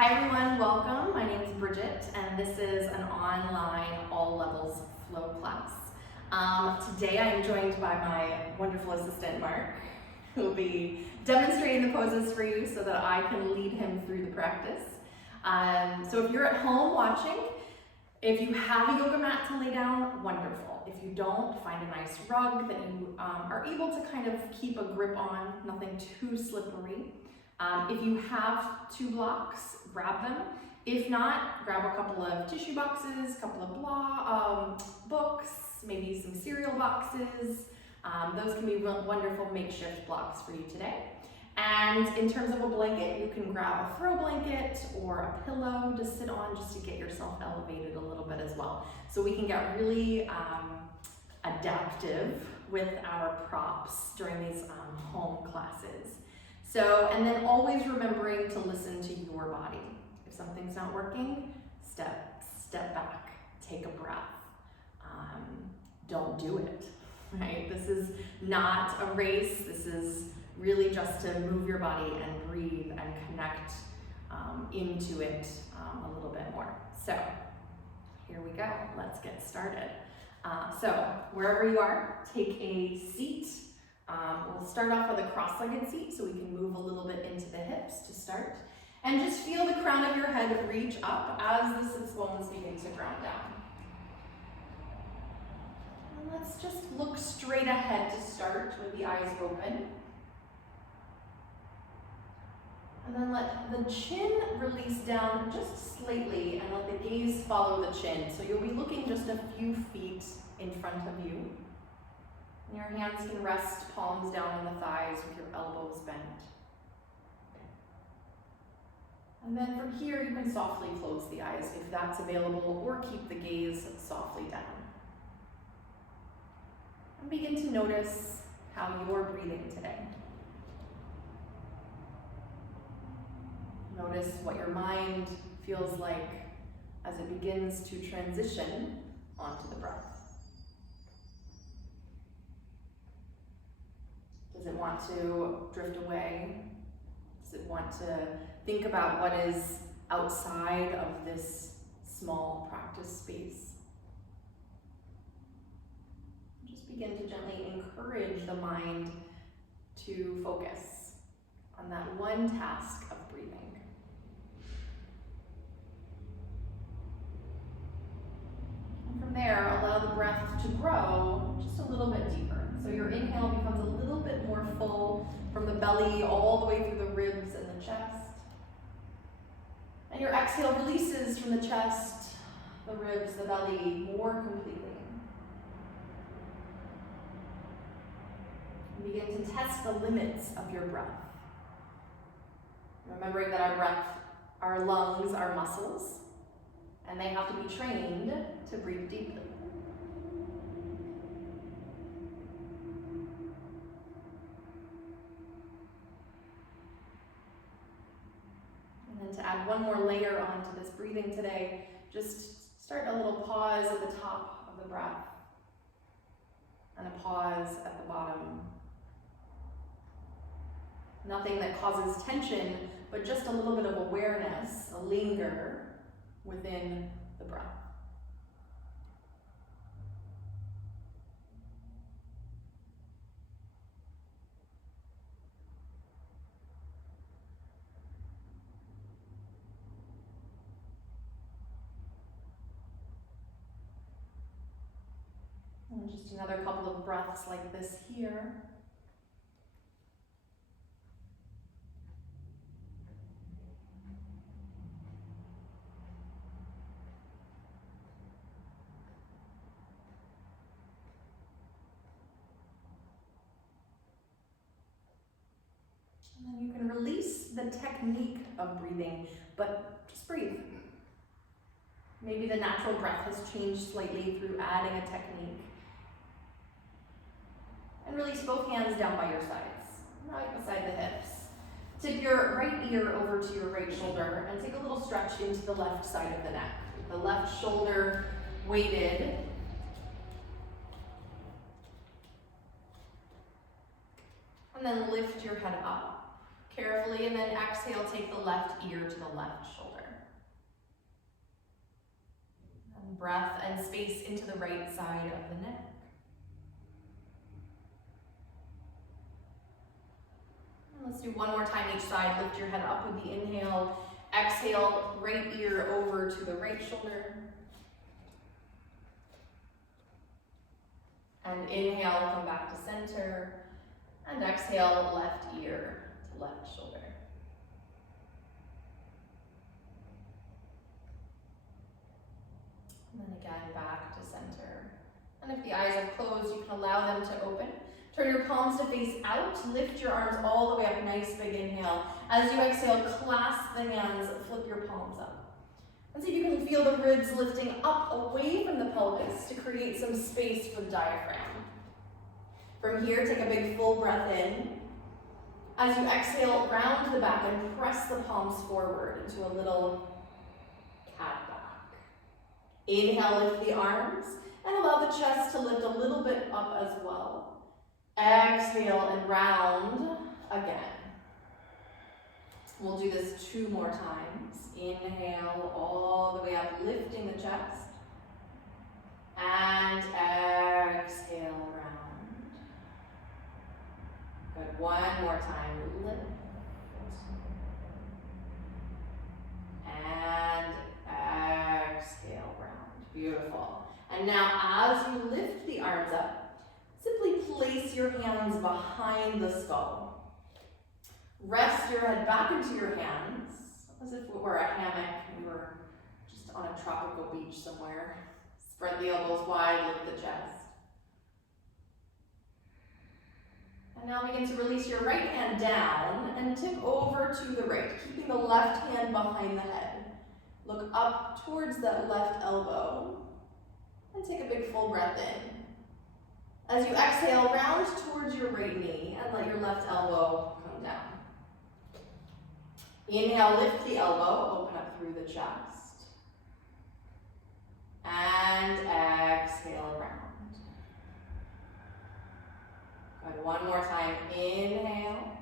Hi everyone, welcome. My name is Bridget and this is an online all levels flow class. Today I am joined by my wonderful assistant Mark, who will be demonstrating the poses for you so that I can lead him through the practice. So if you're at home watching, if you have a yoga mat to lay down, wonderful. If you don't, find a nice rug that you are able to kind of keep a grip on, nothing too slippery. If you have 2 blocks, grab them. If not, grab a couple of tissue boxes, a couple of books, maybe some cereal boxes. Those can be wonderful makeshift blocks for you today. And in terms of a blanket, you can grab a throw blanket or a pillow to sit on just to get yourself elevated a little bit as well. So we can get really adaptive with our props during these home classes. So, and then always remembering to listen to your body. If something's not working, step back, take a breath. Don't do it, right? This is not a race. This is really just to move your body and breathe and connect into it a little bit more. So, here we go. Let's get started. So, wherever you are, take a seat. We'll start off with a cross-legged seat so we can move a little bit into the hips to start. And just feel the crown of your head reach up as the sits bones begin to ground down. And let's just look straight ahead to start with the eyes open. And then let the chin release down just slightly and let the gaze follow the chin. So you'll be looking just a few feet in front of you. And your hands can rest palms down on the thighs with your elbows bent. And then from here, you can softly close the eyes if that's available, or keep the gaze softly down. And begin to notice how you're breathing today. Notice what your mind feels like as it begins to transition onto the breath. Does it want to drift away? Does it want to think about what is outside of this small practice space? Just begin to gently encourage the mind to focus on that one task of breathing. And from there, allow the breath to grow just a little bit deeper. So your inhale becomes a little bit more full from the belly all the way through the ribs and the chest. And your exhale releases from the chest, the ribs, the belly more completely. And begin to test the limits of your breath. Remembering that our lungs are muscles, and they have to be trained to breathe deeply. To add one more layer onto this breathing today, just start a little pause at the top of the breath and a pause at the bottom. Nothing that causes tension, but just a little bit of awareness, a linger within the breath. And just another couple of breaths like this here. And then you can release the technique of breathing, but just breathe. Maybe the natural breath has changed slightly through adding a technique. And release both hands down by your sides, right beside the hips. Tip your right ear over to your right shoulder and take a little stretch into the left side of the neck. The left shoulder weighted. And then lift your head up. carefully, and then exhale, take the left ear to the left shoulder. And breath and space into the right side of the neck. And let's do one more time each side. Lift your head up with the inhale. Exhale, right ear over to the right shoulder. And inhale, come back to center. And exhale, left ear to left shoulder. And then again, back to center. And if the eyes are closed, you can allow them to open. Turn your palms to face out. Lift your arms all the way up. Nice big inhale. As you exhale, clasp the hands. Flip your palms up. And see if you can feel the ribs lifting up away from the pelvis to create some space for the diaphragm. From here, take a big full breath in. As you exhale, round the back and press the palms forward into a little cat back. Inhale, lift the arms and allow the chest to lift a little bit up as well. Exhale and round again. We'll do this 2 more times. Inhale all the way up, lifting the chest. And exhale, round. Good, one more time, lift. And exhale, round. Beautiful. And now as you lift the arms up, simply place your hands behind the skull. Rest your head back into your hands, as if it were a hammock and you were just on a tropical beach somewhere. Spread the elbows wide, lift the chest. And now begin to release your right hand down and tip over to the right, keeping the left hand behind the head. Look up towards that left elbow and take a big full breath in. As you exhale, round towards your right knee and let your left elbow come down. Inhale, lift the elbow, open up through the chest. And exhale, round. Good, one more time, inhale.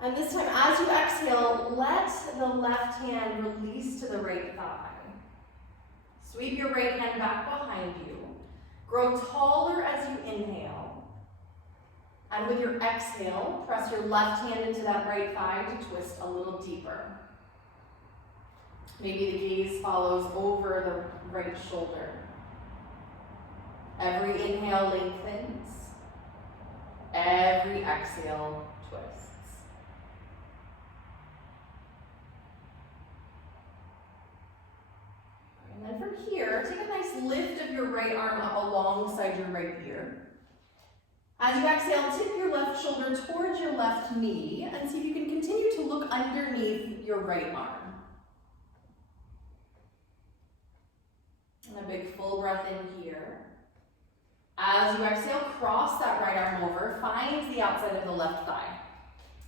And this time, as you exhale, let the left hand release to the right thigh. Sweep your right hand back behind you. Grow taller as you inhale. And with your exhale, press your left hand into that right thigh to twist a little deeper. Maybe the gaze follows over the right shoulder. Every inhale lengthens. Every exhale twists. And then from here, take a nice lift of your right arm up alongside your right ear. As you exhale, tip your left shoulder towards your left knee and see if you can continue to look underneath your right arm. And a big full breath in here. As you exhale, cross that right arm over, find the outside of the left thigh.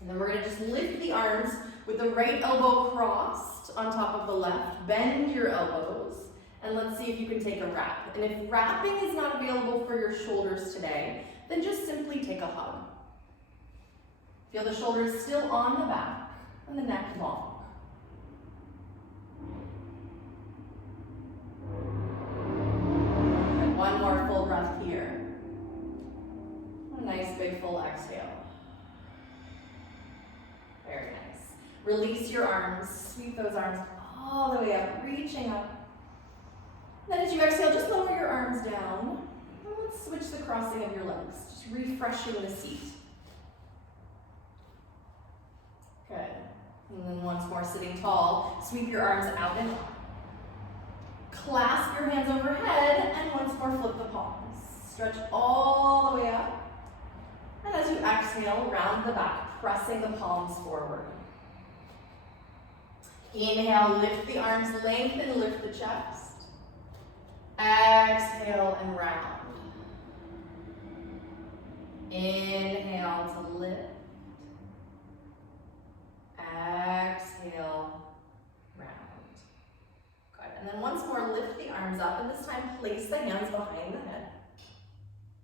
And then we're going to just lift the arms with the right elbow crossed on top of the left. Bend your elbows, and let's see if you can take a wrap. And if wrapping is not available for your shoulders today, then just simply take a hug. Feel the shoulders still on the back and the neck long. And one more full breath here. A nice big full exhale. Very nice. Release your arms, sweep those arms all the way up, reaching up. Then as you exhale, just lower your arms down. And let's switch the crossing of your legs, just refreshing the seat. Good. And then once more, sitting tall, sweep your arms out and up. Clasp your hands overhead, and once more, flip the palms. Stretch all the way up. And as you exhale, round the back, pressing the palms forward. Inhale, lift the arms, lengthen, lift the chest. Exhale and round. Inhale to lift. Exhale, round. Good. And then once more, lift the arms up, and this time place the hands behind the head.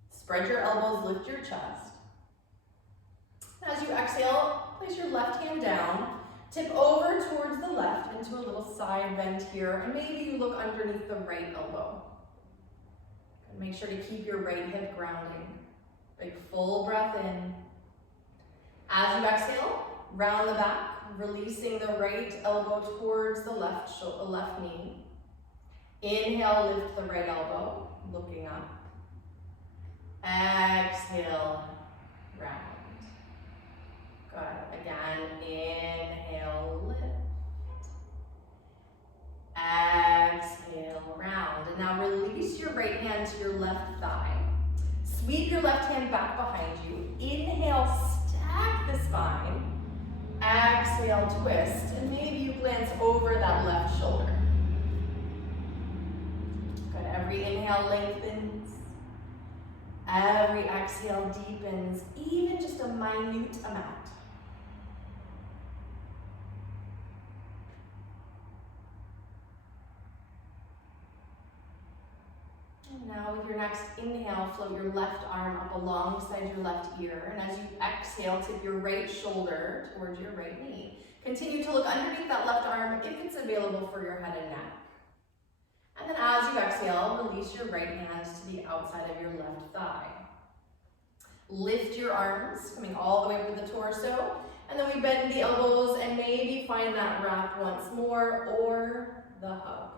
Spread your elbows, lift your chest. As you exhale, place your left hand down, tip over towards the left into a little side bend here, and maybe you look underneath the right elbow. And make sure to keep your right hip grounding. Big full breath in. As you exhale, round the back, releasing the right elbow towards the left knee. Inhale, lift the right elbow, looking up. Exhale, round. Good. Again, inhale, lift. Exhale, round. And now release your right hand to your left thigh. Sweep your left hand back behind you. Inhale, stack the spine. Exhale, twist. And maybe you glance over that left shoulder. Good. Every inhale lengthens. Every exhale deepens, even just a minute amount. And now with your next inhale, float your left arm up alongside your left ear. And as you exhale, tip your right shoulder towards your right knee. Continue to look underneath that left arm if it's available for your head and neck. And then as you exhale, release your right hand to the outside of your left thigh. Lift your arms, coming all the way up to the torso. And then we bend the elbows and maybe find that wrap once more or the hug.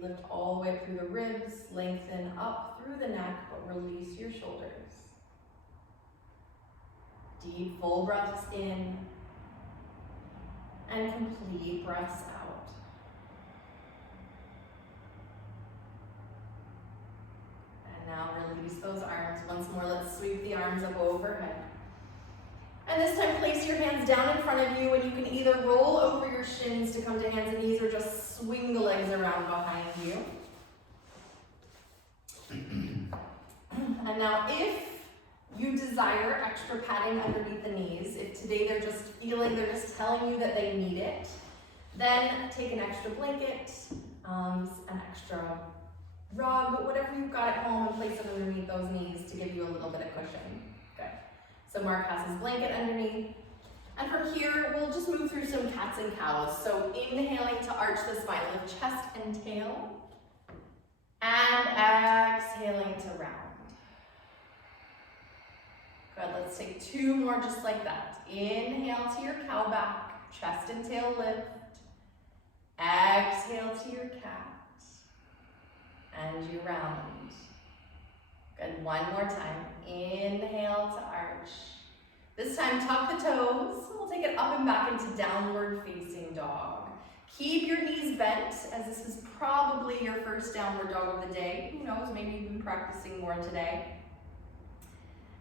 Lift all the way up through the ribs, lengthen up through the neck, but release your shoulders. Deep, full breaths in and complete breaths out. And now release those arms. Once more, let's sweep the arms up overhead. And this time, place your hands down in front of you, and you can either roll over your shins to come to hands and knees or just swing the legs around behind you. And now, if you desire extra padding underneath the knees, if today they're just telling you that they need it, then take an extra blanket, an extra rug, whatever you've got at home, and place it underneath those knees to give you a little bit of cushion. Good. So Mark has his blanket underneath. And from here, we'll just move through some cats and cows. So inhaling to arch the spine, lift chest and tail. And exhaling to round. Good, let's take two more just like that. Inhale to your cow back, chest and tail lift. Exhale to your cat. And you round. Good, one more time. Inhale to arch. This time, tuck the toes. We'll take it up and back into downward facing dog. Keep your knees bent, as this is probably your first downward dog of the day. Who knows, maybe you've been practicing more today.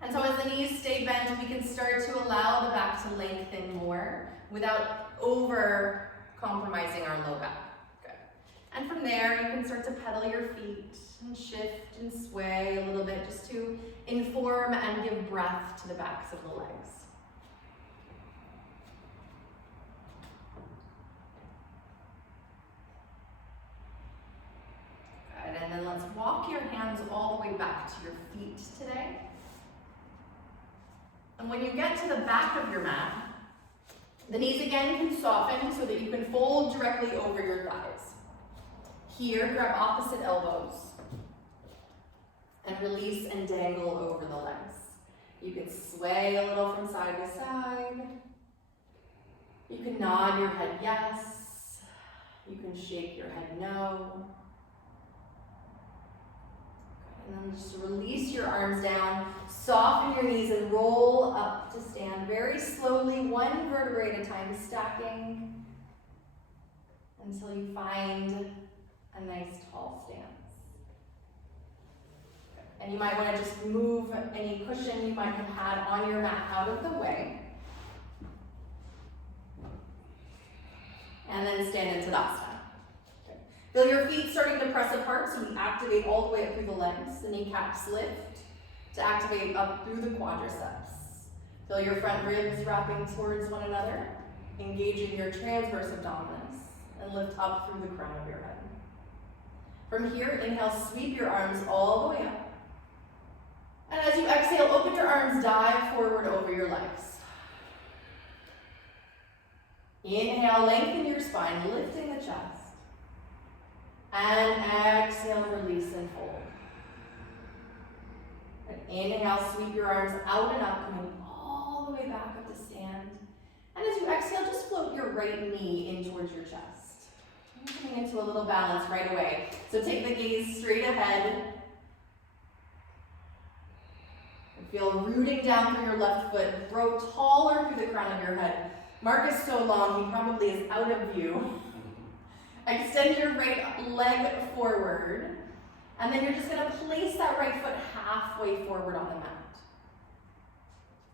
And so as the knees stay bent, we can start to allow the back to lengthen more without over compromising our low back. Good. And from there, you can start to pedal your feet and shift and sway a little bit just to inform and give breath to the backs of the legs. Good, and then let's walk your hands all the way back to your feet today. And when you get to the back of your mat, the knees again can soften so that you can fold directly over your thighs. Here, grab opposite elbows and release and dangle over the legs. You can sway a little from side to side. You can nod your head yes. You can shake your head no. And then just release your arms down, soften your knees and roll up to stand very slowly, one vertebrae at a time, stacking until you find a nice tall stance. And you might want to just move any cushion you might have had on your mat out of the way. And then stand into Tadasana. Feel your feet starting to press apart, so we activate all the way up through the legs. The kneecaps lift to activate up through the quadriceps. Feel your front ribs wrapping towards one another, engaging your transverse abdominis, and lift up through the crown of your head. From here, inhale, sweep your arms all the way up. And as you exhale, open your arms, dive forward over your legs. Inhale, lengthen your spine, lifting the chest. And exhale, release and fold. And inhale, sweep your arms out and up, coming all the way back up to stand. And as you exhale, just float your right knee in towards your chest. And coming into a little balance right away. So take the gaze straight ahead. Feel rooting down through your left foot. Grow taller through the crown of your head. Mark is so long, he probably is out of view. Extend your right leg forward. And then you're just going to place that right foot halfway forward on the mat.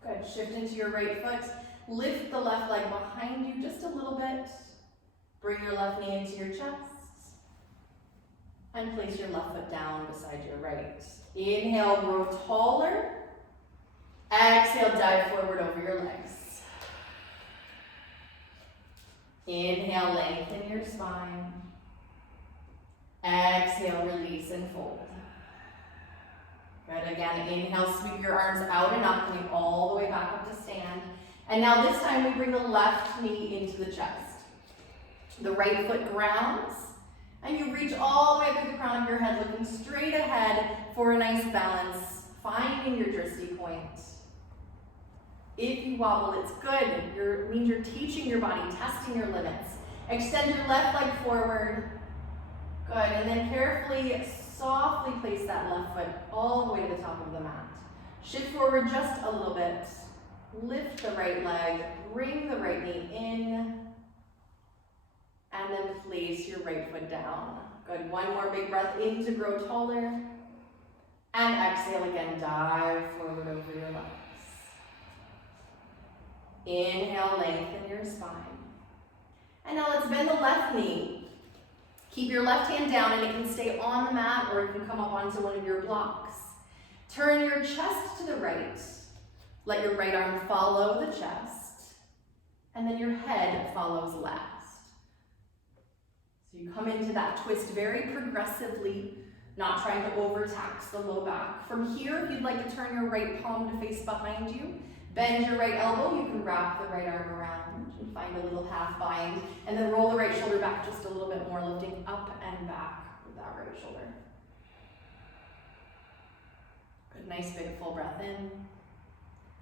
Good. Shift into your right foot. Lift the left leg behind you just a little bit. Bring your left knee into your chest. And place your left foot down beside your right. Inhale, grow taller. Exhale, dive forward over your legs. Inhale, lengthen your spine. Exhale, release and fold. Good, again, inhale, sweep your arms out and up, coming all the way back up to stand. And now this time we bring the left knee into the chest. The right foot grounds, and you reach all the way through the crown of your head, looking straight ahead for a nice balance, finding your drishti point. If you wobble, it's good. It means you're teaching your body, testing your limits. Extend your left leg forward. Good, and then carefully, softly place that left foot all the way to the top of the mat. Shift forward just a little bit. Lift the right leg, bring the right knee in, and then place your right foot down. Good, one more big breath in to grow taller. And exhale again, dive forward over your legs. Inhale, lengthen your spine. And now let's bend the left knee. Keep your left hand down and it can stay on the mat or it can come up onto one of your blocks. Turn your chest to the right. Let your right arm follow the chest. And then your head follows last. So you come into that twist very progressively, not trying to overtax the low back. From here, if you'd like to turn your right palm to face behind you, bend your right elbow, you can wrap the right arm around and find a little half bind, and then roll the right shoulder back just a little bit more, lifting up and back with that right shoulder. Good, nice big full breath in.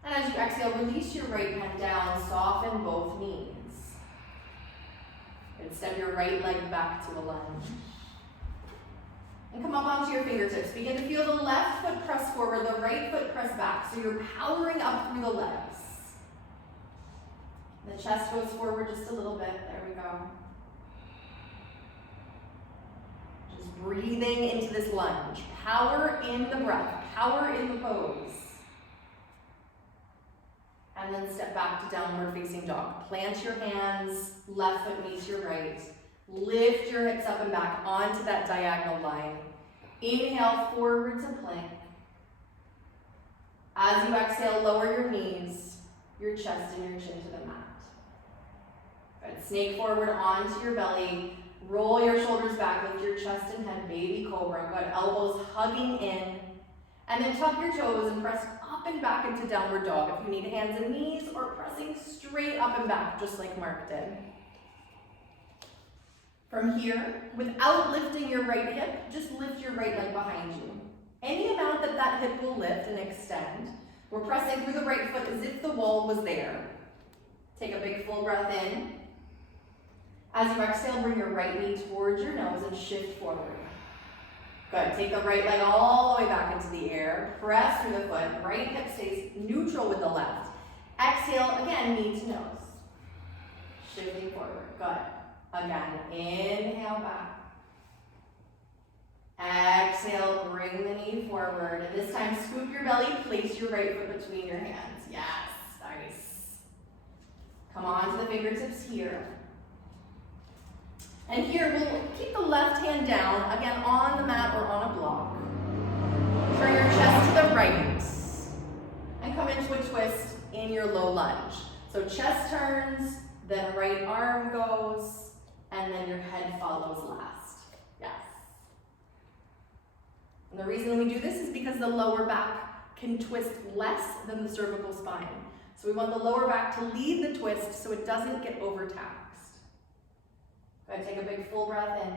And as you exhale, release your right hand down, soften both knees. And step your right leg back to a lunge. And come up onto your fingertips. Begin to feel the left foot press forward, the right foot press back. So you're powering up through the legs. The chest goes forward just a little bit. There we go. Just breathing into this lunge. Power in the breath. Power in the pose. And then step back to downward facing dog. Plant your hands, left foot meets your right. Lift your hips up and back onto that diagonal line. Inhale, forward to plank. As you exhale, lower your knees, your chest and your chin to the mat. Good. Snake forward onto your belly. Roll your shoulders back, lift your chest and head, baby cobra. Good. Elbows hugging in. And then tuck your toes and press up and back into downward dog. If you need hands and knees, or pressing straight up and back, just like Mark did. From here, without lifting your right hip, just lift your right leg behind you. Any amount that hip will lift and extend. We're pressing through the right foot as if the wall was there. Take a big full breath in. As you exhale, bring your right knee towards your nose and shift forward. Good, take the right leg all the way back into the air. Press through the foot, right hip stays neutral with the left. Exhale, again, knee to nose. Shifting forward, good. Again, inhale back. Exhale, bring the knee forward. And this time, scoop your belly, place your right foot between your hands. Yes, nice. Come on to the fingertips here. And here, we'll keep the left hand down, again, on the mat or on a block. Turn your chest to the right. And come into a twist in your low lunge. So chest turns, then right arm goes, and then your head follows last. Yes. And the reason we do this is because the lower back can twist less than the cervical spine. So we want the lower back to lead the twist so it doesn't get overtaxed. Go ahead, take a big full breath in.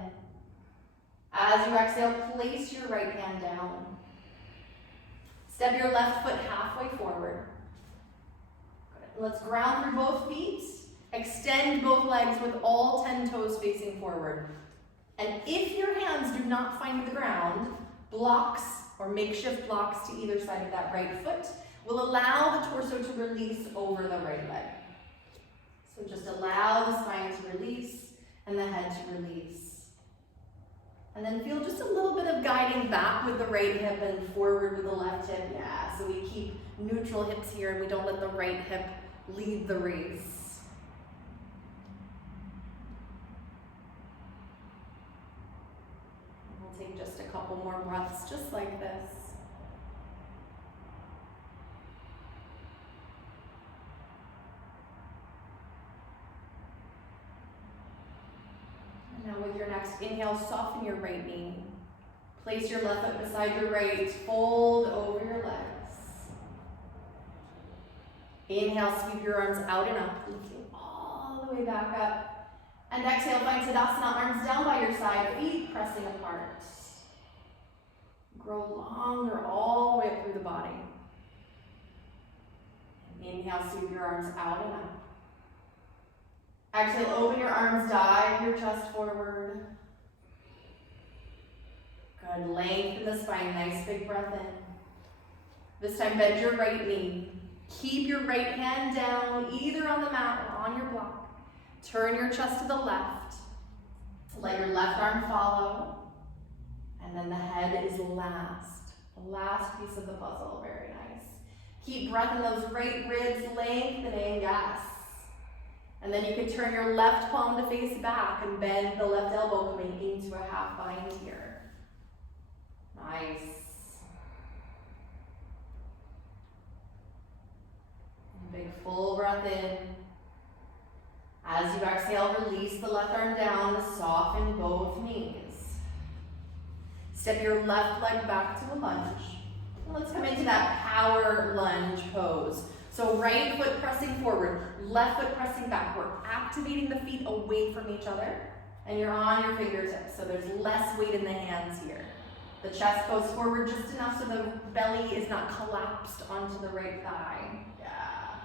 As you exhale, place your right hand down. Step your left foot halfway forward. Good. Let's ground through both feet. Extend both legs with all 10 toes facing forward. And if your hands do not find the ground, blocks or makeshift blocks to either side of that right foot will allow the torso to release over the right leg. So just allow the spine to release and the head to release. And then feel just a little bit of guiding back with the right hip and forward with the left hip. Yeah, so we keep neutral hips here and we don't let the right hip lead the race. We'll take just a couple more breaths just like this. Now with your next inhale, soften your right knee. Place your left foot beside your right, fold over your legs. Inhale, sweep your arms out and up, lifting all the way back up. And exhale, find Tadasana, arms down by your side, feet pressing apart. Grow longer all the way up through the body. Inhale, sweep your arms out and up. Exhale, open your arms, dive your chest forward. Good, lengthen the spine, nice big breath in. This time bend your right knee. Keep your right hand down, either on the mat or on your block. Turn your chest to the left. Let your left arm follow. And then the head is last. The last piece of the puzzle, very nice. Keep breath in those right ribs, lengthening, yes. And then you can turn your left palm to face back and bend the left elbow coming into a half bind here. Nice. Big full breath in. As you exhale, release the left arm down, soften both knees. Step your left leg back to a lunge. And let's come into that power lunge pose. So right foot pressing forward, left foot pressing back. We're activating the feet away from each other, and you're on your fingertips, so there's less weight in the hands here. The chest goes forward just enough so the belly is not collapsed onto the right thigh. Yeah.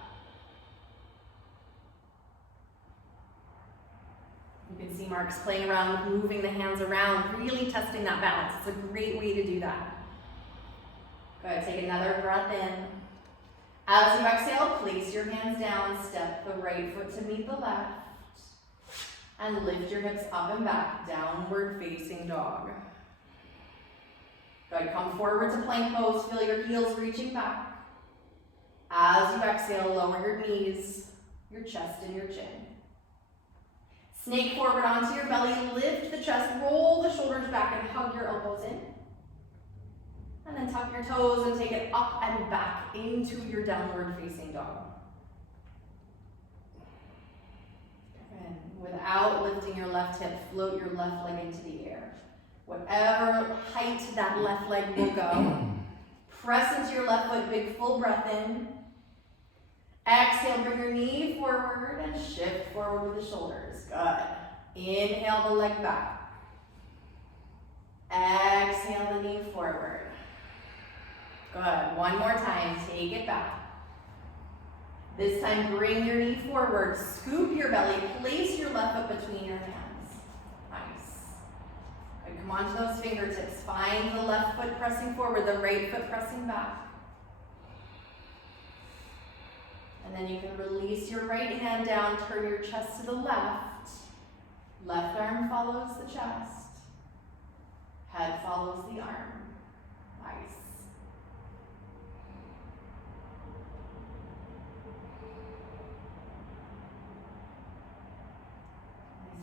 You can see Mark's playing around with moving the hands around, really testing that balance. It's a great way to do that. Go ahead, take another breath in. As you exhale, place your hands down, step the right foot to meet the left, and lift your hips up and back, downward facing dog. Good, come forward to plank pose, feel your heels reaching back. As you exhale, lower your knees, your chest and your chin. Snake forward onto your belly, lift the chest, roll the shoulders back and hug your elbows in. And then tuck your toes and take it up and back into your downward facing dog. And without lifting your left hip, float your left leg into the air. Whatever height that left leg will go. Press into your left foot, big full breath in. Exhale, bring your knee forward and shift forward with the shoulders. Good. Inhale the leg back. Exhale the knee forward. Good, one more time, take it back. This time, bring your knee forward, scoop your belly, place your left foot between your hands. Nice. Good, come onto those fingertips. Find the left foot pressing forward, the right foot pressing back. And then you can release your right hand down, turn your chest to the left. Left arm follows the chest. Head follows the arm. Nice.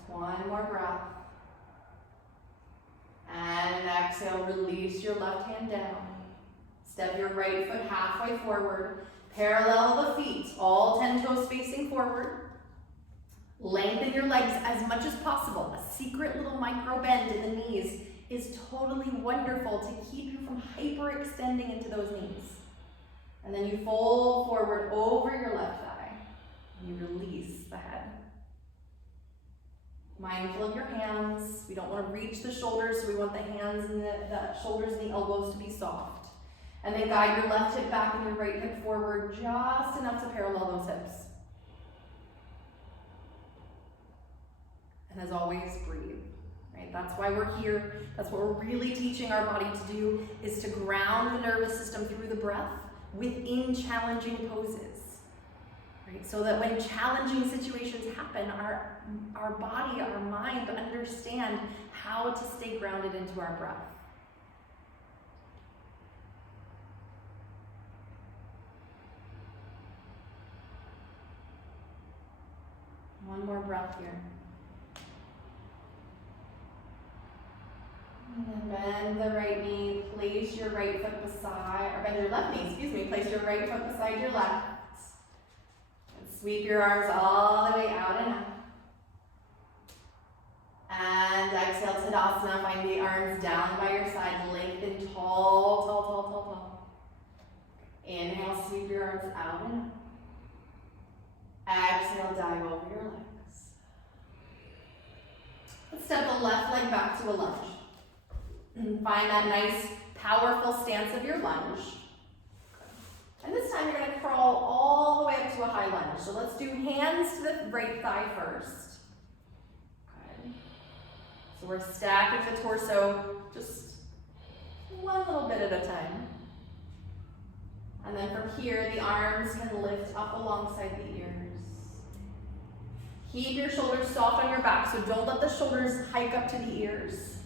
One more breath. And exhale, release your left hand down. Step your right foot halfway forward. Parallel the feet, all 10 toes facing forward. Lengthen your legs as much as possible. A secret little micro bend in the knees is totally wonderful to keep you from hyperextending into those knees. And then you fold forward over your left thigh. And you release the head. Mindful of your hands. We don't want to reach the shoulders, so we want the hands and the shoulders and the elbows to be soft. And then guide your left hip back and your right hip forward just enough to parallel those hips. And as always, breathe. Right? That's why we're here. That's what we're really teaching our body to do, is to ground the nervous system through the breath within challenging poses. Right? So that when challenging situations happen, our body, our mind understand how to stay grounded into our breath. One more breath here. And then bend the right knee, place your right foot beside, or bend your left knee, place your right foot beside your left. And sweep your arms all the way out and up. And exhale, Tadasana, find the arms down by your side, lengthen tall, tall, tall, tall, tall. Inhale, sweep your arms out and up. Exhale, dive over your legs. Let's step the left leg back to a lunge. Find that nice, powerful stance of your lunge. And this time you're going to crawl all the way up to a high lunge. So let's do hands to the right thigh first. Good. So we're stacking the torso just one little bit at a time. And then from here, the arms can lift up alongside the ears. Keep your shoulders soft on your back, so don't let the shoulders hike up to the ears.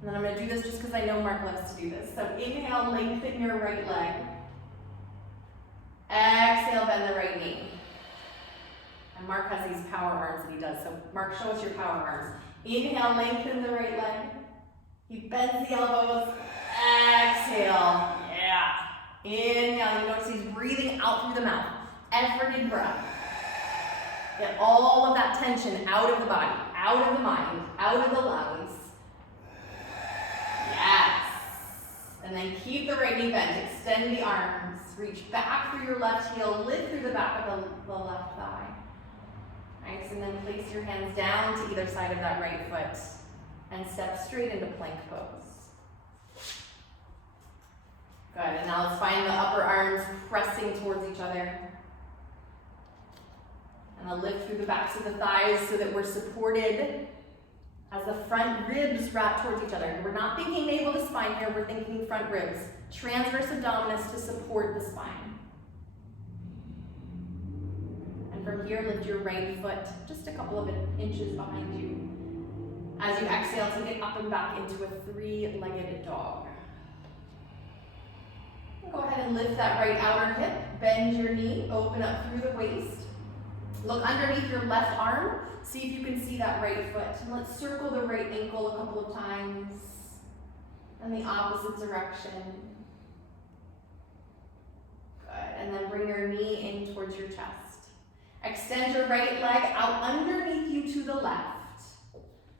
And then I'm going to do this just because I know Mark loves to do this. So inhale, lengthen your right leg. Exhale, bend the right knee. And Mark has these power arms that he does. So Mark, show us your power arms. Inhale, lengthen the right leg. He bends the elbows. Exhale. Yeah. Inhale, you notice he's breathing out through the mouth. Efforted breath. Get all of that tension out of the body, out of the mind, out of the lungs. Yes. And then keep the right knee bent. Extend the arms. Reach back through your left heel. Lift through the back of the left thigh. Nice. And then place your hands down to either side of that right foot. And step straight into plank pose. Good. And now let's find the upper arms pressing towards each other. And I'll lift through the backs of the thighs so that we're supported as the front ribs wrap towards each other. We're not thinking navel to spine here, we're thinking front ribs. Transverse abdominis to support the spine. And from here, lift your right foot just a couple of inches behind you. As you exhale, take it up and back into a three-legged dog. Go ahead and lift that right outer hip, bend your knee, open up through the waist. Look underneath your left arm, see if you can see that right foot. And let's circle the right ankle a couple of times. And the opposite direction. Good, and then bring your knee in towards your chest. Extend your right leg out underneath you to the left.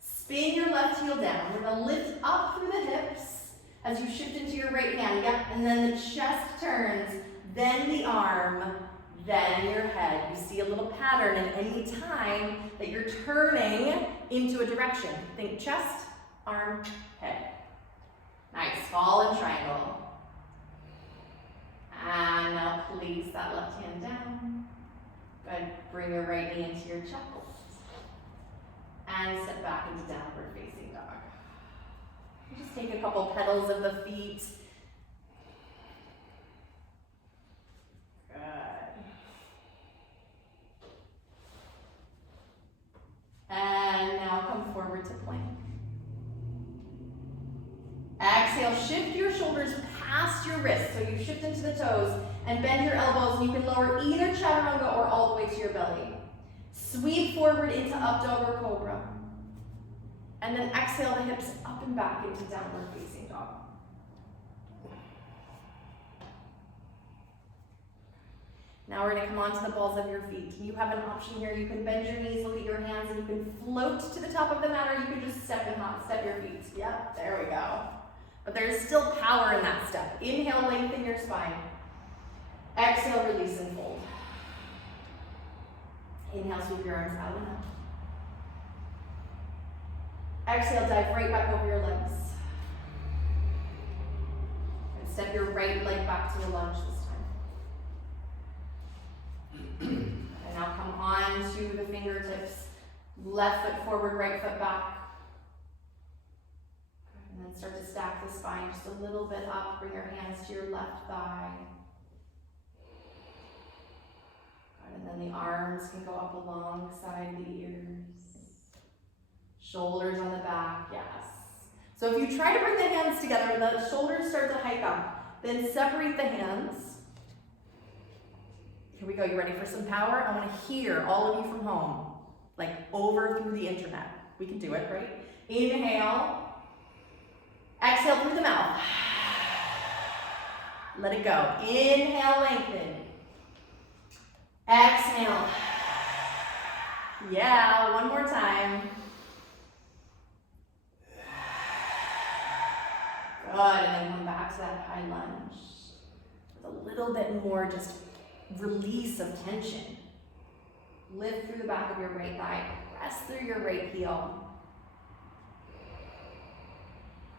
Spin your left heel down. We're gonna lift up through the hips as you shift into your right hand. Yep, and then the chest turns, then the arm, then your head. You see a little pattern, and any time that you're turning into a direction, think chest, arm, head. Nice, fall in triangle. And now place that left hand down. Good, bring your right knee into your chest. And step back into downward facing dog. Just take a couple petals of the feet. Good. And now come forward to plank. Exhale, shift your shoulders past your wrists. So you shift into the toes and bend your elbows. And you can lower either chaturanga or all the way to your belly. Sweep forward into up dog or cobra. And then exhale the hips up and back into downward facing dog. Now we're going to come onto the balls of your feet. You have an option here. You can bend your knees, look at your hands, and you can float to the top of the mat, or you can just step your feet. Yep, there we go. but there's still power in that step. Inhale, lengthen your spine. Exhale, release and fold. Inhale, sweep your arms out and up. Exhale, dive right back over your legs. And step your right leg back to the lunge this time. And now come on to the fingertips. Left foot forward, right foot back. And then start to stack the spine just a little bit up. Bring your hands to your left thigh. And then the arms can go up alongside the ears. Shoulders on the back, yes. So if you try to bring the hands together and the shoulders start to hike up, then separate the hands. Here we go, you ready for some power? I want to hear all of you from home, like over through the internet. We can do it, right? Inhale. Exhale through the mouth. Let it go. Inhale, lengthen. Exhale. Yeah, one more time. Good, and then come back to that high lunge. With a little bit more just release of tension. Lift through the back of your right thigh. Press through your right heel.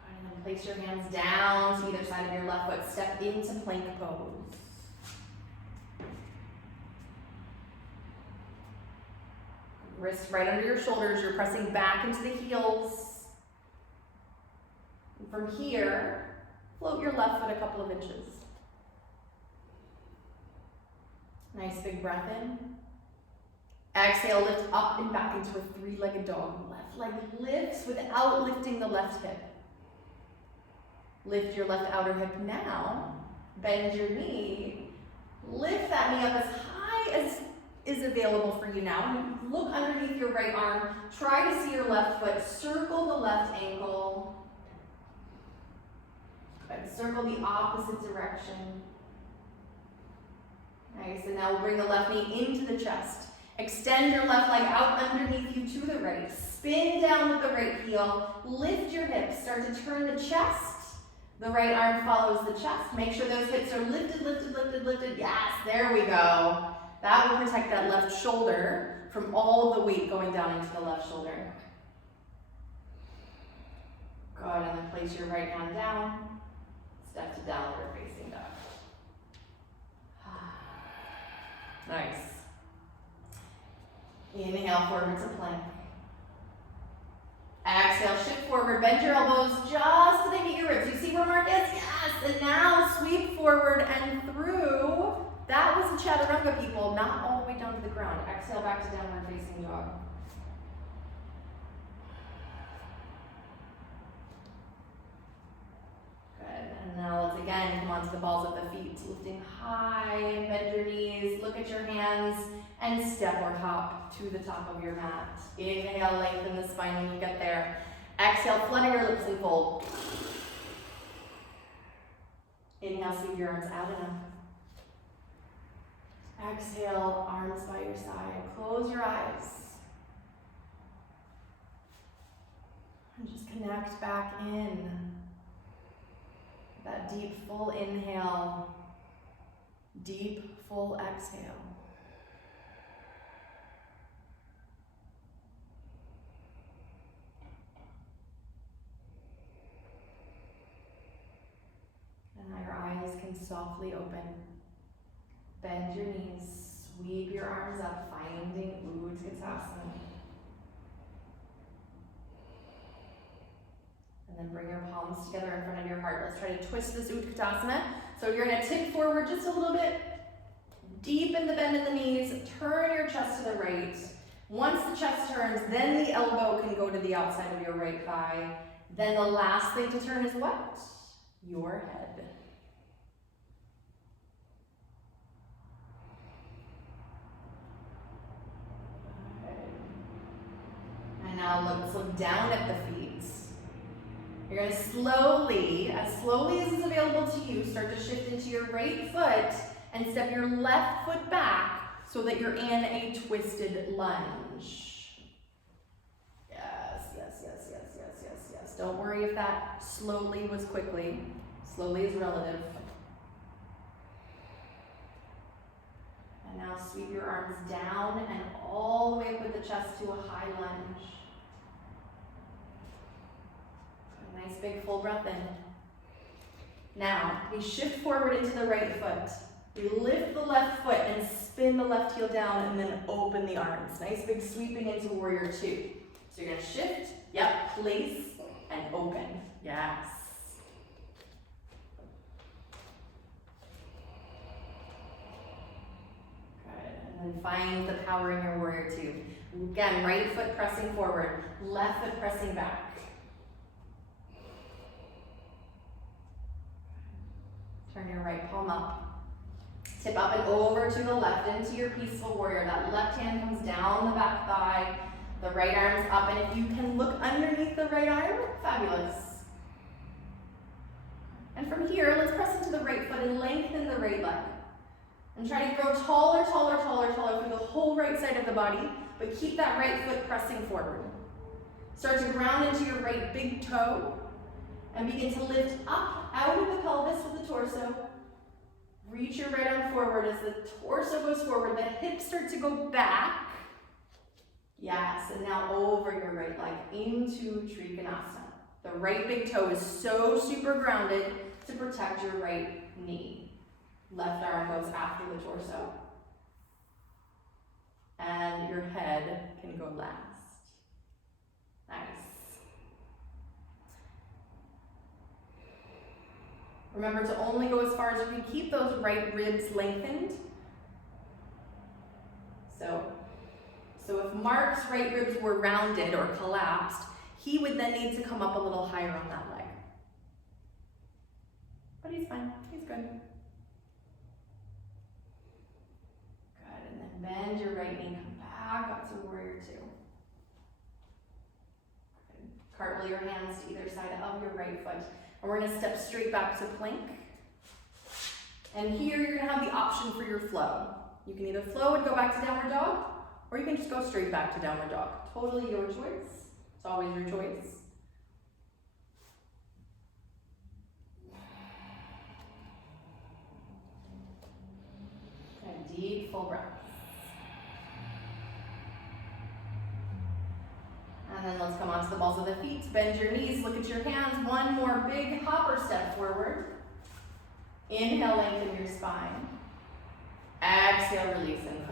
And then place your hands down to either side of your left foot. Step into plank pose. Wrist right under your shoulders. You're pressing back into the heels. And from here, float your left foot a couple of inches. Nice big breath in. Exhale, lift up and back into a three-legged dog. Left leg lifts without lifting the left hip. Lift your left outer hip now. Bend your knee. Lift that knee up as high as is available for you now. Look underneath your right arm. Try to see your left foot. Circle the left ankle. And circle the opposite direction. Nice, and now we'll bring the left knee into the chest. Extend your left leg out underneath you to the right. Spin down with the right heel. Lift your hips. Start to turn the chest. The right arm follows the chest. Make sure those hips are lifted, lifted, lifted, lifted. Yes, there we go. That will protect that left shoulder from all of the weight going down into the left shoulder. Go ahead and then place your right hand down. Step to downward facing dog. Nice. Inhale forward to plank. Exhale, shift forward, bend your elbows just so they meet your ribs. You see where Mark is? Yes, and now sweep forward and through. That was the chaturanga, people, not all the way down to the ground. Exhale back to downward facing dog. Good, and now let's again come onto the balls of the feet, lifting high, bend your knees, look at your hands, and step or hop to the top of your mat. Inhale, lengthen the spine when you get there. Exhale, flutter your lips and fold. Inhale, sweep your arms out and up. Exhale, arms by your side. Close your eyes. And just connect back in. That deep, full inhale. Deep, full exhale. And now your eyes can softly open. Bend your knees, sweep your arms up, finding Utkatasana. And then bring your palms together in front of your heart. Let's try to twist this Utkatasana. So you're gonna tip forward just a little bit, deepen the bend in the knees, turn your chest to the right. Once the chest turns, then the elbow can go to the outside of your right thigh. Then the last thing to turn is what? Your head. And now let's look down at the feet. You're going to slowly as is available to you, start to shift into your right foot and step your left foot back so that you're in a twisted lunge. Yes, yes, yes, yes, yes, yes, yes. Don't worry if that slowly was quickly. Slowly is relative. And now sweep your arms down and all the way up with the chest to a high lunge. A nice big full breath in. Now, we shift forward into the right foot. We lift the left foot and spin the left heel down and then open the arms. Nice big sweeping into warrior two. So you're gonna shift, yep, place, and open. Yes. Good, and then find the power in your warrior two. Again, right foot pressing forward, left foot pressing back. Turn your right palm up. Tip up and over to the left into your peaceful warrior. That left hand comes down the back thigh, the right arm's up, and if you can look underneath the right arm, fabulous. And from here, let's press into the right foot and lengthen the right leg. And try to grow taller, taller, taller, taller through the whole right side of the body, but keep that right foot pressing forward. Start to ground into your right big toe and begin to lift up out of the pelvis with the torso. Reach your right arm forward as the torso goes forward, the hips start to go back. Yes, and now over your right leg into Trikonasana. The right big toe is so super grounded to protect your right knee. Left arm goes after the torso. And your head can go last. Nice. Remember to only go as far as you can. Keep those right ribs lengthened. So if Mark's right ribs were rounded or collapsed, he would then need to come up a little higher on that leg. But he's fine, he's good. Good, and then bend your right knee, come back up to warrior two. Good. Cartwheel your hands to either side of your right foot. And we're gonna step straight back to plank. And here you're gonna have the option for your flow. You can either flow and go back to downward dog, or you can just go straight back to downward dog. Totally your choice. It's always your choice. And deep, full breath. And then let's come onto the balls of the feet. Bend your knees, look at your hands. One more big hopper step forward. Inhale, lengthen your spine. Exhale, release and fold.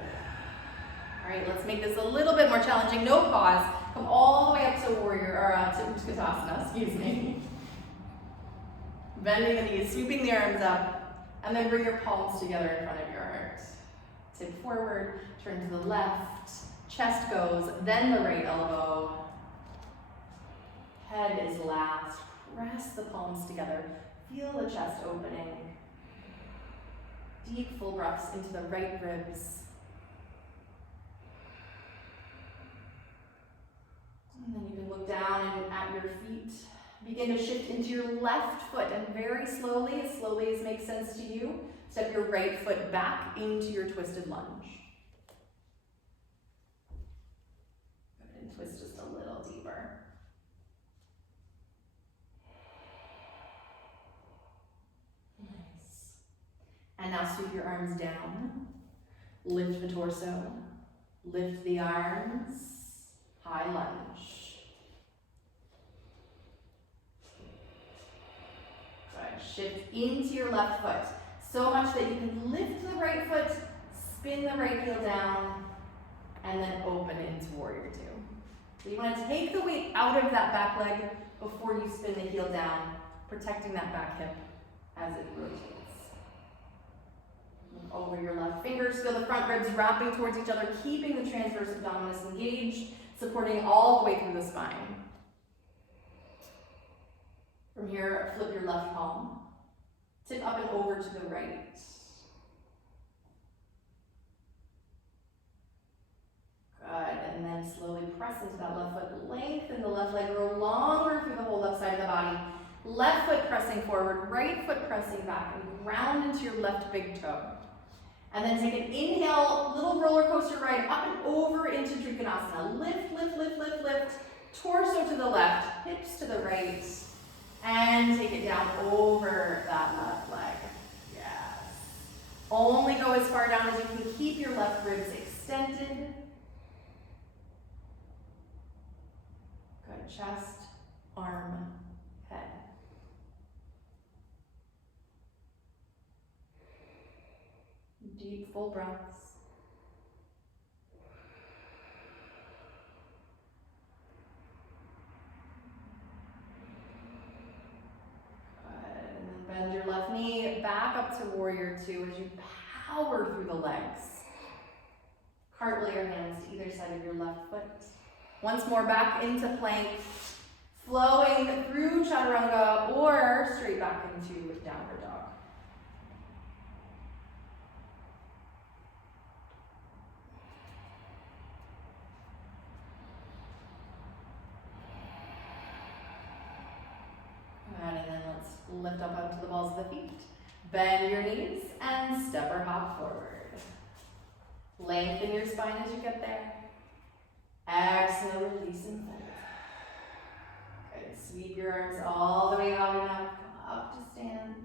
All right, let's make this a little bit more challenging. No pause. Come all the way up to warrior, or to Utkatasana, excuse me. Bending the knees, sweeping the arms up, and then bring your palms together in front of your heart. Tip forward, turn to the left, chest goes, then the right elbow. Head is last. Press the palms together. Feel the chest opening. Deep full breaths into the right ribs. And then you can look down and at your feet. Begin to shift into your left foot, and very slowly as makes sense to you, step your right foot back into your twisted lunge. Good, and twist just a little deeper. Nice. And now sweep your arms down. Lift the torso. Lift the arms. High lunge. Shift into your left foot, so much that you can lift the right foot, spin the right heel down, and then open into warrior two. So you want to take the weight out of that back leg before you spin the heel down, protecting that back hip as it rotates. Over your left fingers, feel the front ribs wrapping towards each other, keeping the transverse abdominis engaged, supporting all the way through the spine. From here, flip your left palm. Tip up and over to the right. Good, and then slowly press into that left foot. Lengthen the left leg, grow longer through the whole left side of the body. Left foot pressing forward, right foot pressing back, and ground into your left big toe. And then take an inhale, little roller coaster ride up and over into Trikonasana. Lift, lift, lift, lift, lift. torso to the left, hips to the right, and take it down over that left leg. Yes. Only go as far down as you can keep your left ribs extended. Good. Chest, arm, head. Deep, full breaths. Bend your left knee back up to warrior two as you power through the legs. Cartwheel your hands to either side of your left foot. Once more back into plank, flowing through chaturanga or straight back into downward dog. And then let's lift up onto the balls of the feet. Bend your knees and step or hop forward. Lengthen your spine as you get there. Exhale, release and fold. Good. Sweep your arms all the way out and up. Come up to stand.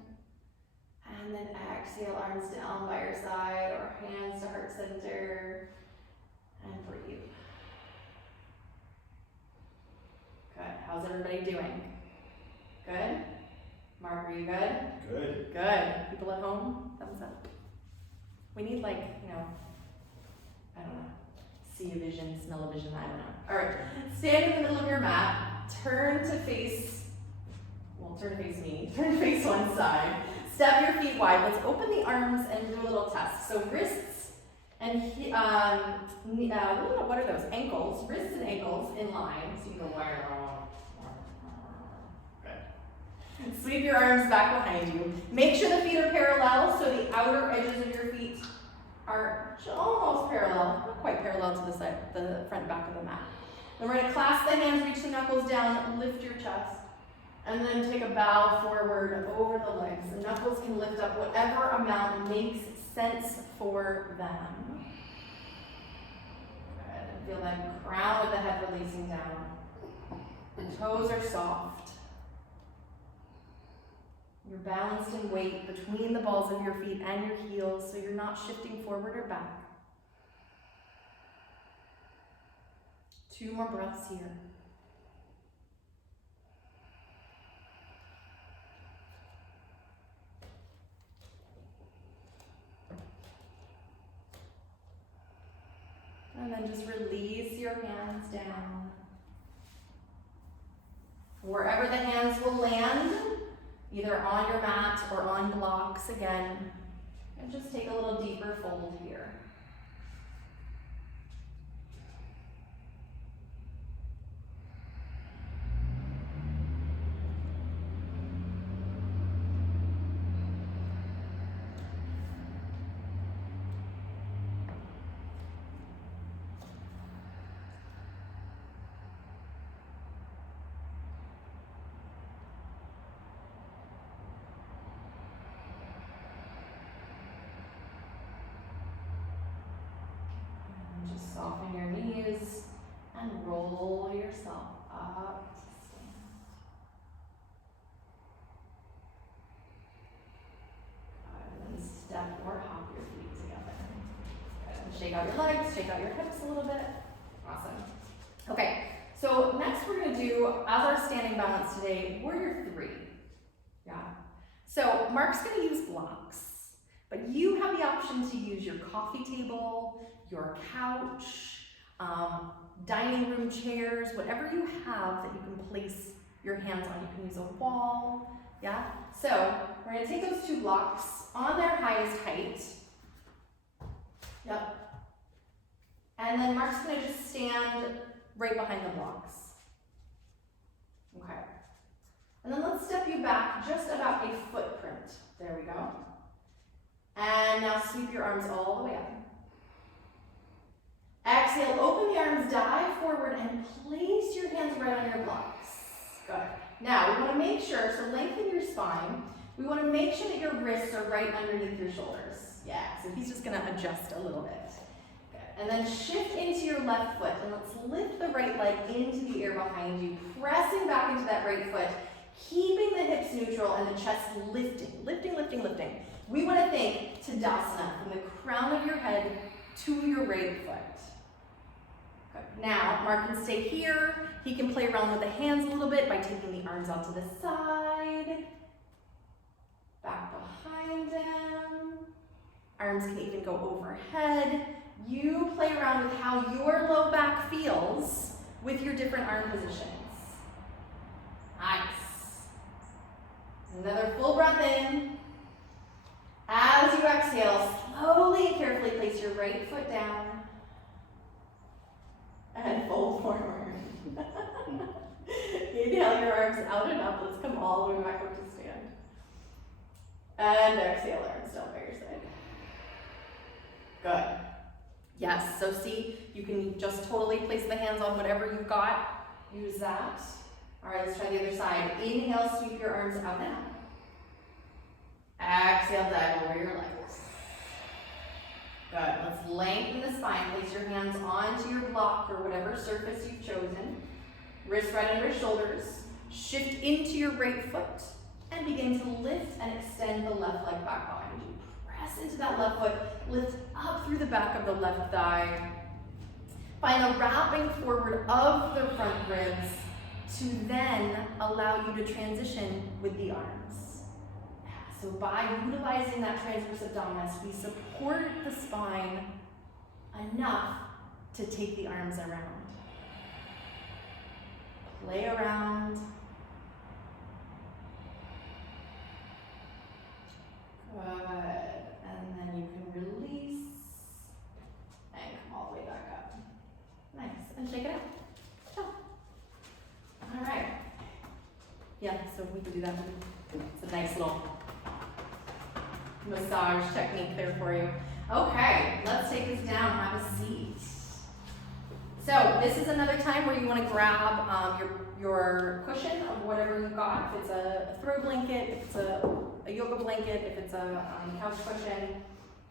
And then exhale, arms down by your side or hands to heart center. And breathe. Good. How's everybody doing? Good? Mark, are you good? Good. Good. People at home, thumbs up. We need I don't know, see a vision, smell a vision, I don't know. All right, stand in the middle of your mat, turn to face me, turn to face one side. Step your feet wide. Let's open the arms and do a little test. So wrists and, what are those? Ankles, wrists and ankles in line. So you can go wire. Sweep your arms back behind you. Make sure the feet are parallel, so the outer edges of your feet are almost parallel, not quite parallel to the side, the front and back of the mat. Then we're going to clasp the hands, reach the knuckles down, lift your chest, and then take a bow forward over the legs. The knuckles can lift up whatever amount makes sense for them. Good. And feel that crown of the head releasing down. The toes are soft. You're balanced in weight between the balls of your feet and your heels, so you're not shifting forward or back. 2 more breaths here. And then just release your hands down. Wherever the hands will land, either on your mat or on blocks again, and just take a little deeper fold here. Soften your knees and roll yourself up to stand. And then step or hop your feet together. Good. And shake out your legs, shake out your hips a little bit. Awesome. Okay, so next we're going to do, as our standing balance today, warrior 3. Yeah. So Mark's going to use blocks. But you have the option to use your coffee table, your couch, dining room chairs, whatever you have that you can place your hands on. You can use a wall, yeah? So we're gonna take those 2 blocks on their highest height. Yep. And then Mark's gonna just stand right behind the blocks. Okay. And then let's step you back just about a footprint. There we go. And now sweep your arms all the way up. Exhale, open the arms, dive forward, and place your hands right on your blocks. Good. Now, we want to make sure, so lengthen your spine. We want to make sure that your wrists are right underneath your shoulders. Yeah, so he's just going to adjust a little bit. Good. And then shift into your left foot, and let's lift the right leg into the air behind you, pressing back into that right foot, keeping the hips neutral and the chest lifting, lifting, lifting, lifting. We want to think Tadasana, from the crown of your head to your right foot. Good. Now, Mark can stay here. He can play around with the hands a little bit by taking the arms out to the side, back behind him. Arms can even go overhead. You play around with how your low back feels with your different arm positions. Nice. Another full breath in. As you exhale, slowly and carefully place your right foot down and fold forward. Inhale your arms out and up. Let's come all the way back up to stand. And exhale, arms down by your side. Good. Yes, so see, you can just totally place the hands on whatever you've got. Use that. All right, let's try the other side. Inhale, sweep your arms out and out. Exhale, dive over your legs. Good. Let's lengthen the spine. Place your hands onto your block or whatever surface you've chosen. Wrist right under shoulders. Shift into your right foot and begin to lift and extend the left leg back behind you. Press into that left foot. Lift up through the back of the left thigh. Find a wrapping forward of the front ribs to then allow you to transition with the arms. So by utilizing that transverse abdominis, we support the spine enough to take the arms around. Play around. Good. And then you can release and come all the way back up. Nice. And shake it out. Go. All right. Yeah, so we can do that. It's a nice little massage technique there for you. Okay, let's take this down, have a seat. So this is another time where you want to grab your cushion of whatever you've got. If it's a throw blanket, if it's a yoga blanket, if it's a couch cushion,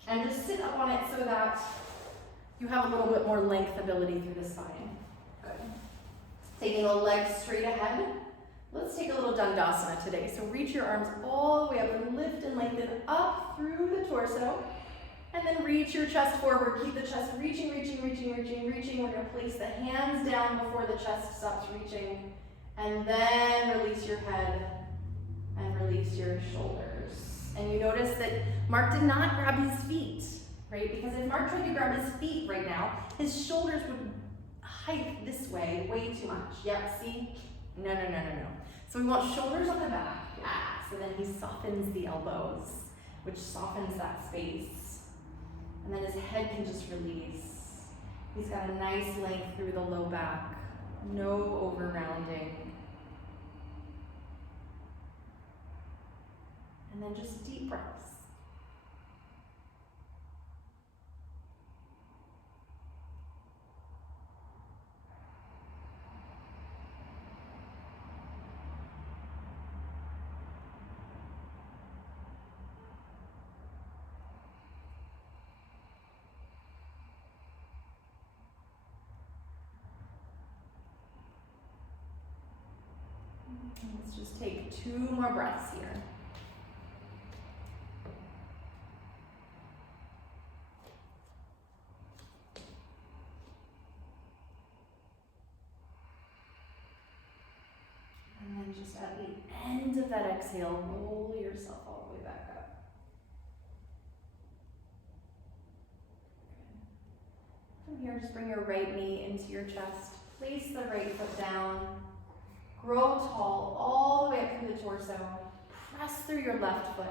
and just sit up on it so that you have a little bit more length ability through the spine. Good. Taking the legs straight ahead. Let's take a little Dandasana today. So reach your arms all the way up and lift and lengthen up through the torso. And then reach your chest forward. Keep the chest reaching, reaching, reaching, reaching, reaching. We're going to place the hands down before the chest stops reaching. And then release your head and release your shoulders. And you notice that Mark did not grab his feet, right? Because if Mark tried to grab his feet right now, his shoulders would hike this way too much. Yep, see? No. So we want shoulders on the back. Yeah. So then he softens the elbows, which softens that space. And then his head can just release. He's got a nice length through the low back. No over rounding. And then just deep breaths. Let's just take 2 more breaths here. And then just at the end of that exhale, roll yourself all the way back up. From here, just bring your right knee into your chest. Place the right foot down. Grow tall all the way up through the torso. Press through your left foot.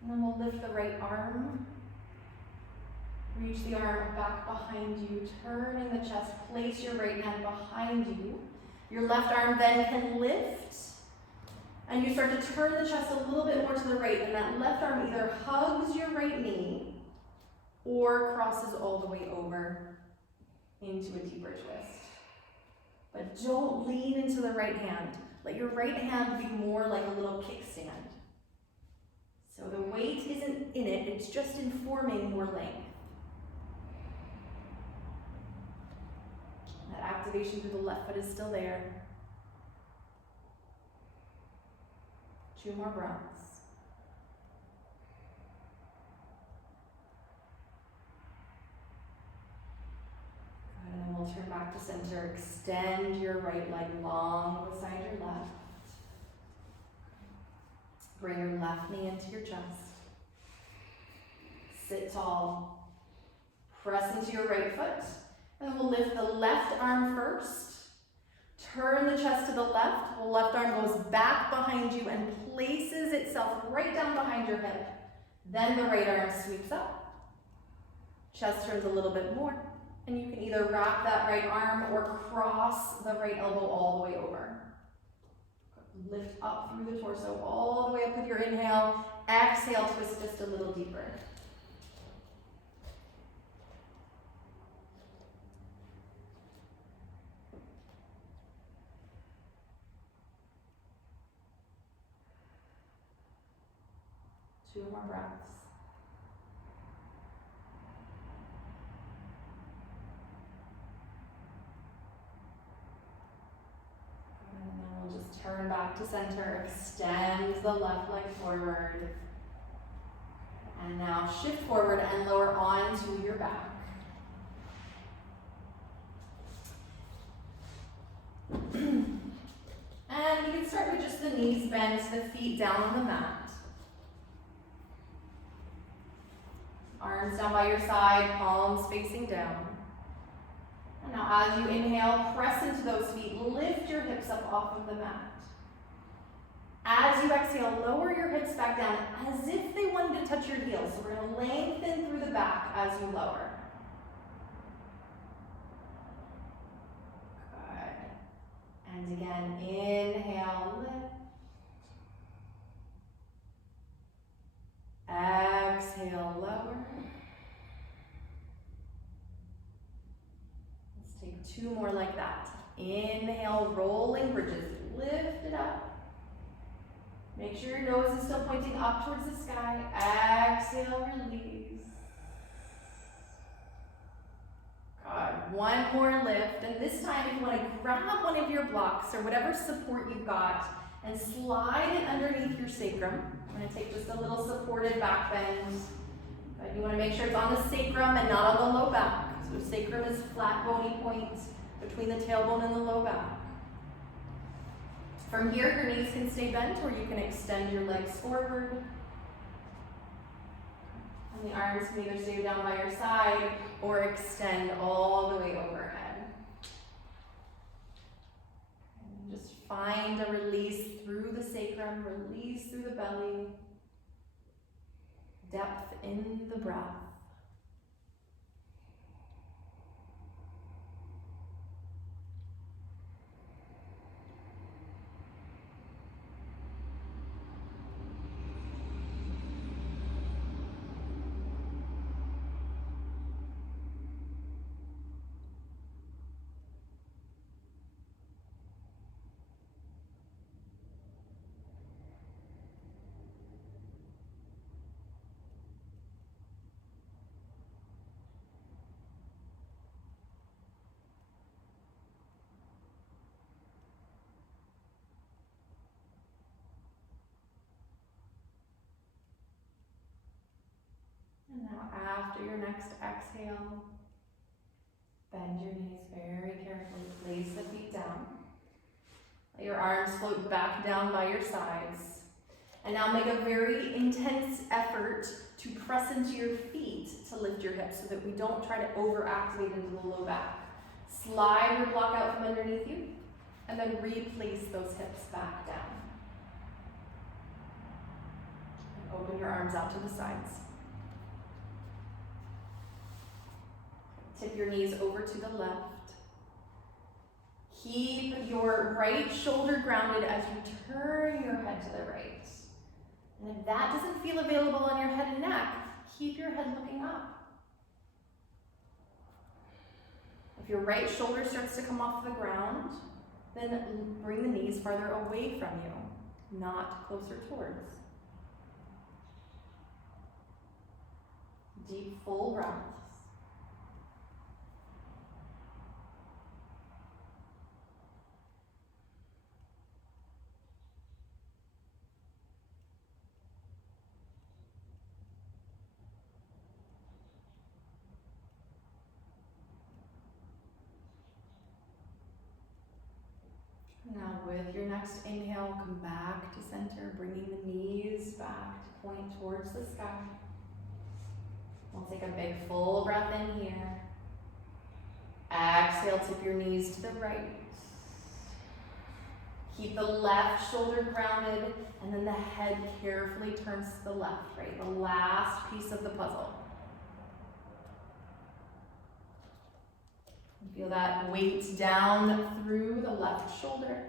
And then we'll lift the right arm. Reach the arm back behind you. Turn in the chest. Place your right hand behind you. Your left arm then can lift. And you start to turn the chest a little bit more to the right. And that left arm either hugs your right knee or crosses all the way over into a deeper twist. But don't lean into the right hand. Let your right hand be more like a little kickstand. So the weight isn't in it, it's just informing more length. activation through the left foot is still there. 2 more breaths. Good, and then we'll turn back to center. Extend your right leg long beside your left. Bring your left knee into your chest. Sit tall. Press into your right foot. And then we'll lift the left arm first. Turn the chest to the left. The left arm goes back behind you and places itself right down behind your hip. Then the right arm sweeps up. Chest turns a little bit more. And you can either wrap that right arm or cross the right elbow all the way over. Lift up through the torso, all the way up with your inhale. Exhale, twist just a little deeper. Two more breaths. And then we'll just turn back to center, extend the left leg forward. And now shift forward and lower onto your back. And you can start with just the knees bent, the feet down on the mat. Arms down by your side, palms facing down. And now as you inhale, press into those feet. Lift your hips up off of the mat. As you exhale, lower your hips back down as if they wanted to touch your heels. So we're going to lengthen through the back as you lower. Good. And again, inhale, lift. Exhale, lower. Let's take 2 more like that. Inhale, rolling bridges. Lift it up. Make sure your nose is still pointing up towards the sky. Exhale, release. Good. 1 more lift. And this time, if you want to grab one of your blocks or whatever support you've got and slide it underneath your sacrum. I'm going to take just a little supported back bend. But you want to make sure it's on the sacrum and not on the low back. So sacrum is flat bony point between the tailbone and the low back. From here, your knees can stay bent or you can extend your legs forward. And the arms can either stay down by your side or extend all the way overhead. And just find a release through the sacrum, release through the belly. Depth in the breath. And now after your next exhale, bend your knees very carefully. Place the feet down. Let your arms float back down by your sides. And now make a very intense effort to press into your feet to lift your hips so that we don't try to over-activate into the low back. Slide your block out from underneath you and then replace those hips back down. And open your arms out to the sides. Tip your knees over to the left. Keep your right shoulder grounded as you turn your head to the right. And if that doesn't feel available on your head and neck, keep your head looking up. If your right shoulder starts to come off the ground, then bring the knees farther away from you, not closer towards. Deep, full breaths. with your next inhale, come back to center, bringing the knees back to point towards the sky. We'll take a big full breath in here. Exhale, tip your knees to the right. Keep the left shoulder grounded, and then the head carefully turns to the left, right? The last piece of the puzzle. Feel that weight down through the left shoulder.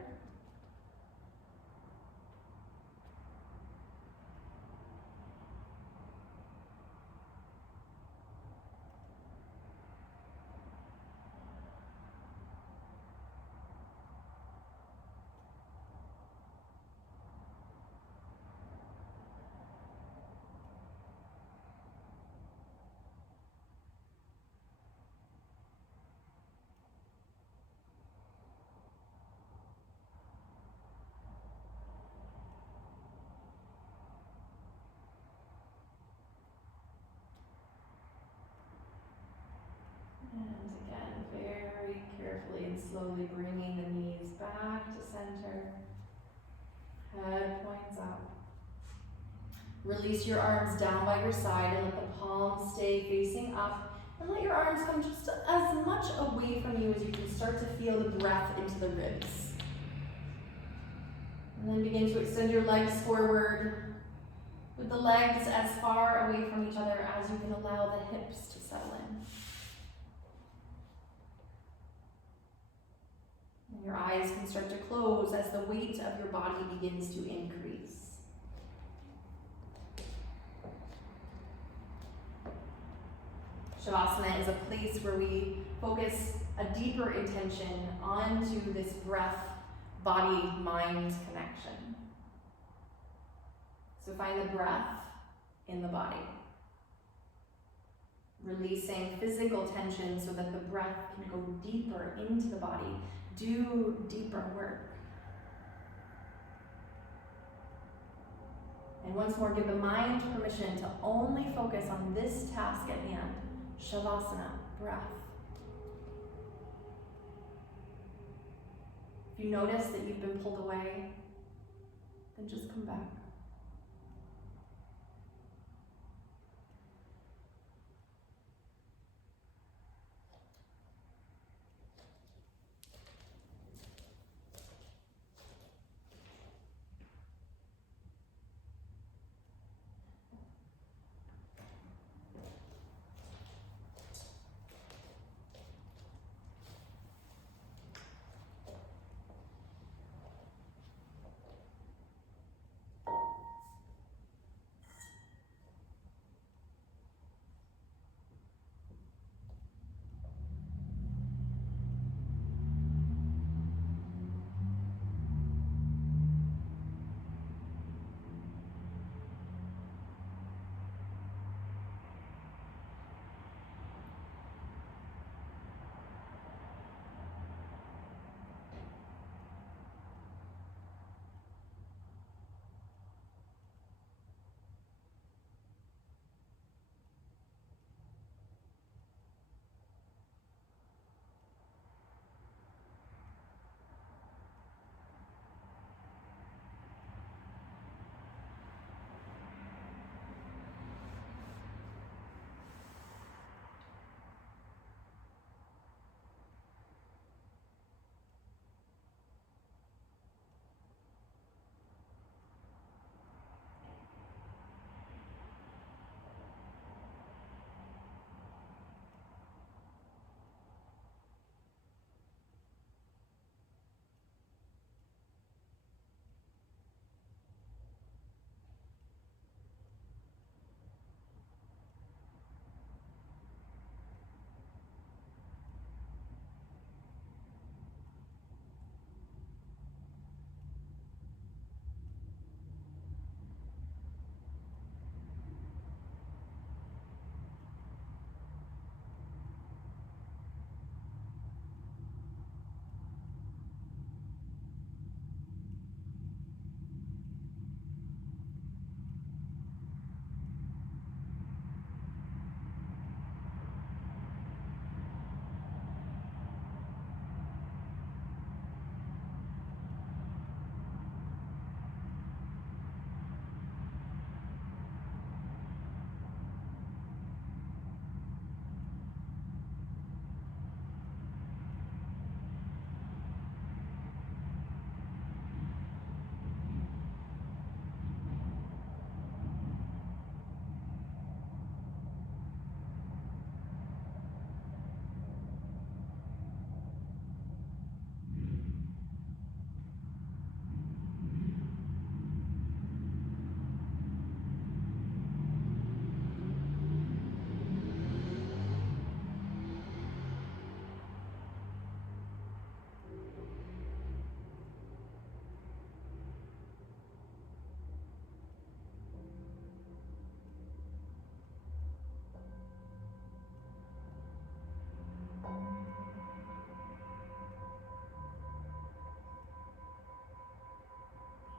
And again, very carefully and slowly bringing the knees back to center. Head points out. Release your arms down by your side and let the palms stay facing up. And let your arms come just as much away from you as you can start to feel the breath into the ribs. And then begin to extend your legs forward with the legs as far away from each other as you can allow the hips to settle in. And your eyes can start to close as the weight of your body begins to increase. Shavasana is a place where we focus a deeper intention onto this breath, body, mind connection. So find the breath in the body. Releasing physical tension so that the breath can go deeper into the body. Do deeper work. And once more, give the mind permission to only focus on this task at hand. Shavasana, breath. If you notice that you've been pulled away, then just come back.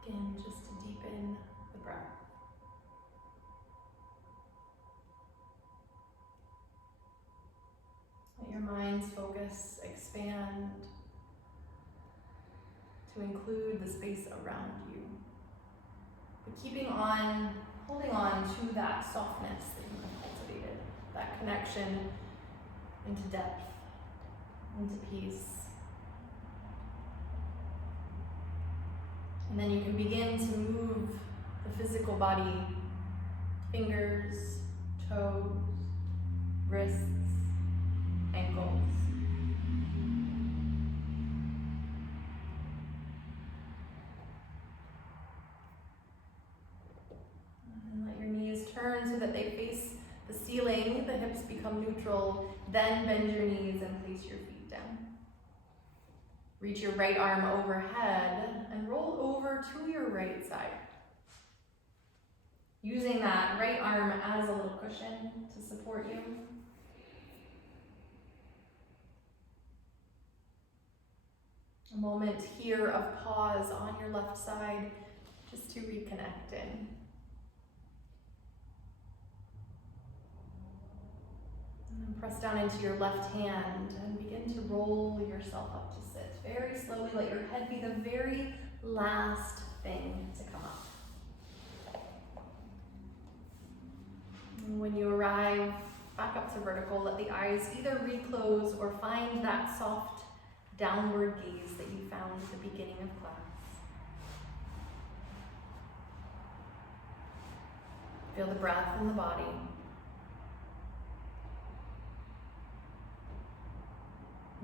Begin just to deepen the breath. Let your mind's focus expand to include the space around you. But holding on to that softness that you have cultivated, that connection into depth, into peace. And then you can begin to move the physical body, fingers, toes, wrists, ankles. And let your knees turn so that they face the ceiling, the hips become neutral, then bend your knees and place your feet down. Reach your right arm overhead and roll over to your right side. Using that right arm as a little cushion to support you. A moment here of pause on your left side just to reconnect in. And then press down into your left hand and begin to roll yourself up to sit. Very slowly, let your head be the very last thing to come up. And when you arrive back up to vertical, let the eyes either reclose or find that soft downward gaze that you found at the beginning of class. Feel the breath in the body.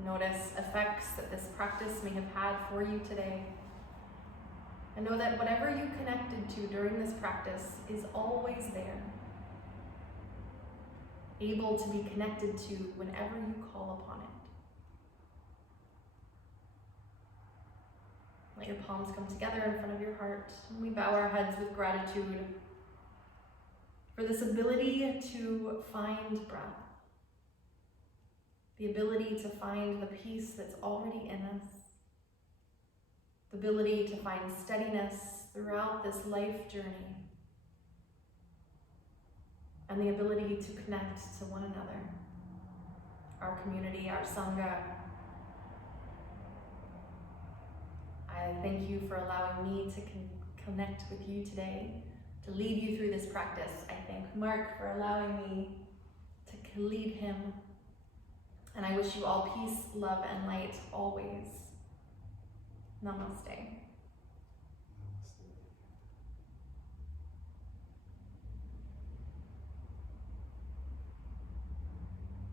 Notice effects that this practice may have had for you today. And know that whatever you connected to during this practice is always there, able to be connected to whenever you call upon it. Let your palms come together in front of your heart, and we bow our heads with gratitude for this ability to find breath, the ability to find the peace that's already in us, the ability to find steadiness throughout this life journey, and the ability to connect to one another, our community, our Sangha. I thank you for allowing me to connect with you today, to lead you through this practice. I thank Mark for allowing me to lead him. And I wish you all peace, love, and light always. Namaste.